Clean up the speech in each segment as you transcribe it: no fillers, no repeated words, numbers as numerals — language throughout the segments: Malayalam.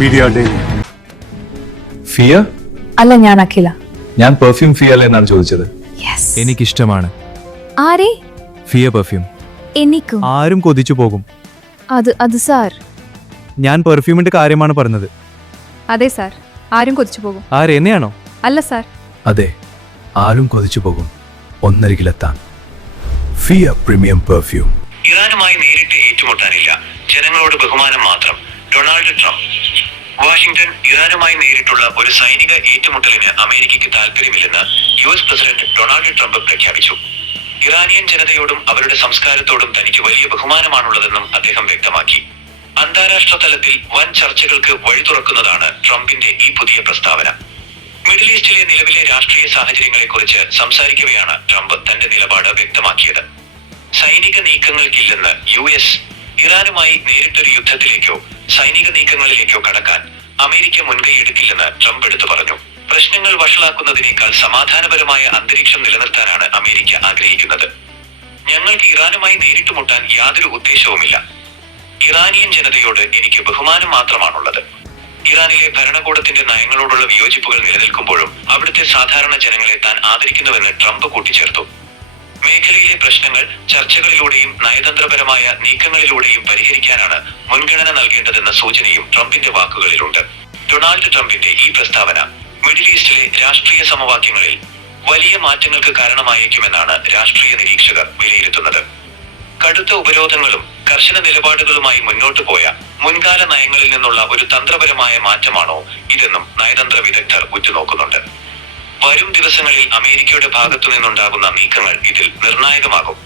Media daily. ഫിയ? അല്ല, ഞാൻ അഖില. ഞാൻ പെർഫ്യൂം ഫിയ എന്നാണ് ചോദിച്ചത്. എനിക്കിഷ്ടമാണ് ആരെ? ഫിയ പെർഫ്യൂം. എനിക്കും. ആരും കൊതിച്ചു പോകും. അത് സാർ. ഞാൻ പെർഫ്യൂമിന്റെ കാര്യമാണ് പറഞ്ഞത്. അതെ സാർ, ആരും കൊതിച്ചു പോകും. ആരെന്നെയാണോ? അല്ല സാർ. അതെ, ആരും കൊതിച്ചു പോകും. ഒന്നരികിലെത്താൻ ഫിയ പ്രീമിയം പെർഫ്യൂം. ഇറാനുമായി നേരിട്ട് ഏറ്റുമുട്ടാനില്ല, ജനങ്ങളോട് ബഹുമാനം മാത്രം. Donald Trump. വാഷിംഗ്ടൺ. ഇറാനുമായി നേരിട്ടുള്ള ഒരു സൈനിക ഏറ്റുമുട്ടലിന് അമേരിക്കയ്ക്ക് താൽപര്യമില്ലെന്ന് US പ്രസിഡന്റ് ഡൊണാൾഡ് ട്രംപ് പ്രഖ്യാപിച്ചു. ഇറാനിയൻ ജനതയോടും അവരുടെ സംസ്കാരത്തോടും തനിക്ക് വലിയ ബഹുമാനമാണുള്ളതെന്നും അദ്ദേഹം വ്യക്തമാക്കി. അന്താരാഷ്ട്ര തലത്തിൽ വൻ ചർച്ചകൾക്ക് വഴി തുറക്കുന്നതാണ് ട്രംപിന്റെ ഈ പുതിയ പ്രസ്താവന. മിഡിൽ ഈസ്റ്റിലെ നിലവിലെ രാഷ്ട്രീയ സാഹചര്യങ്ങളെക്കുറിച്ച് സംസാരിക്കവെയാണ് ട്രംപ് തന്റെ നിലപാട് വ്യക്തമാക്കിയത്. സൈനിക നീക്കങ്ങൾക്കില്ലെന്ന് US. ഇറാനുമായി നേരിട്ടൊരു യുദ്ധത്തിലേക്കോ സൈനിക നീക്കങ്ങളിലേക്കോ കടക്കാൻ അമേരിക്ക മുൻകൈയെടുക്കില്ലെന്ന് ട്രംപ് എടുത്തു പറഞ്ഞു. പ്രശ്നങ്ങൾ വഷളാക്കുന്നതിനേക്കാൾ സമാധാനപരമായ അന്തരീക്ഷം നിലനിർത്താനാണ് അമേരിക്ക ആഗ്രഹിക്കുന്നത്. ഞങ്ങൾക്ക് ഇറാനുമായി നേരിട്ട് മുട്ടാൻ യാതൊരു ഉദ്ദേശവുമില്ല. ഇറാനിയൻ ജനതയോട് എനിക്ക് ബഹുമാനം മാത്രമാണുള്ളത്. ഇറാനിലെ ഭരണകൂടത്തിന്റെ നയങ്ങളോടുള്ള വിയോജിപ്പുകൾ നിലനിൽക്കുമ്പോഴും അവിടുത്തെ സാധാരണ ജനങ്ങളെ താൻ ആദരിക്കുന്നുവെന്ന് ട്രംപ് കൂട്ടിച്ചേർത്തു. മേഖലയിലെ പ്രശ്നങ്ങൾ ചർച്ചകളിലൂടെയും നയതന്ത്രപരമായ നീക്കങ്ങളിലൂടെയും പരിഹരിക്കാനാണ് മുൻഗണന നൽകേണ്ടതെന്ന സൂചനയും ട്രംപിന്റെ വാക്കുകളിലുണ്ട്. ഡൊണാൾഡ് ട്രംപിന്റെ ഈ പ്രസ്താവന മിഡിൽ ഈസ്റ്റിലെ രാഷ്ട്രീയ സമവാക്യങ്ങളിൽ വലിയ മാറ്റങ്ങൾക്ക് കാരണമായേക്കുമെന്നാണ് രാഷ്ട്രീയ നിരീക്ഷകർ വിലയിരുത്തുന്നത്. കടുത്ത ഉപരോധങ്ങളും കർശന നിലപാടുകളുമായി മുന്നോട്ടു പോയ മുൻകാല നയങ്ങളിൽ നിന്നുള്ള ഒരു തന്ത്രപരമായ മാറ്റമാണോ ഇതെന്നും നയതന്ത്ര വിദഗ്ധർ ഉറ്റുനോക്കുന്നുണ്ട്. വരും ദിവസങ്ങളിൽ അമേരിക്കയുടെ ഭാഗത്തു നിന്നുണ്ടാകുന്ന നീക്കങ്ങൾ ഇതിൽ നിർണായകമാകും.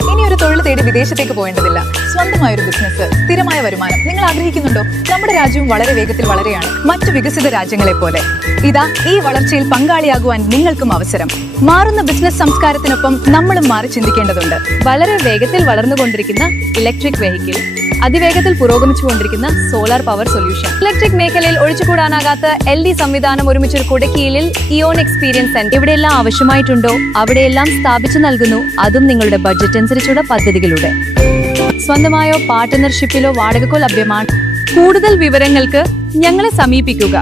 ഇനി ഒരു തൊഴിൽ തേടി വിദേശത്തേക്ക് പോകേണ്ടതില്ല. സ്വന്തമായ ഒരു ബിസിനസ്, സ്ഥിരമായ വരുമാനം നിങ്ങൾ ആഗ്രഹിക്കുന്നുണ്ടോ? നമ്മുടെ രാജ്യവും വളരെ വേഗത്തിൽ വളരെയാണ്, മറ്റു വികസിത രാജ്യങ്ങളെ പോലെ. ഇതാ, ഈ വളർച്ചയിൽ പങ്കാളിയാകുവാൻ നിങ്ങൾക്കും അവസരം. മാറുന്ന ബിസിനസ് സംസ്കാരത്തിനൊപ്പം നമ്മളും മാറി ചിന്തിക്കേണ്ടതുണ്ട്. വളരെ വേഗത്തിൽ വളർന്നുകൊണ്ടിരിക്കുന്ന ഇലക്ട്രിക് വെഹിക്കിൾ, അതിവേഗത്തിൽ പുരോഗമിച്ചുകൊണ്ടിരിക്കുന്ന സോളാർ പവർ സൊല്യൂഷൻ, ഇലക്ട്രിക് മേഖലയിൽ ഒഴിച്ചുകൂടാനാകാത്ത LD സംവിധാനം ഒരുമിച്ചൊരു കുടക്കീഴിൽ ഇയോൺ എക്സ്പീരിയൻസ് സെന്റർ. എവിടെയെല്ലാം ആവശ്യമായിട്ടുണ്ടോ അവിടെയെല്ലാം സ്ഥാപിച്ചു നൽകുന്നു, അതും നിങ്ങളുടെ ബഡ്ജറ്റ് അനുസരിച്ചുള്ള പദ്ധതികളുടെ. സ്വന്തമായോ പാർട്ട്ണർഷിപ്പിലോ വാടകക്കോ ലഭ്യമാണ്. കൂടുതൽ വിവരങ്ങൾക്ക് ഞങ്ങളെ സമീപിക്കുക.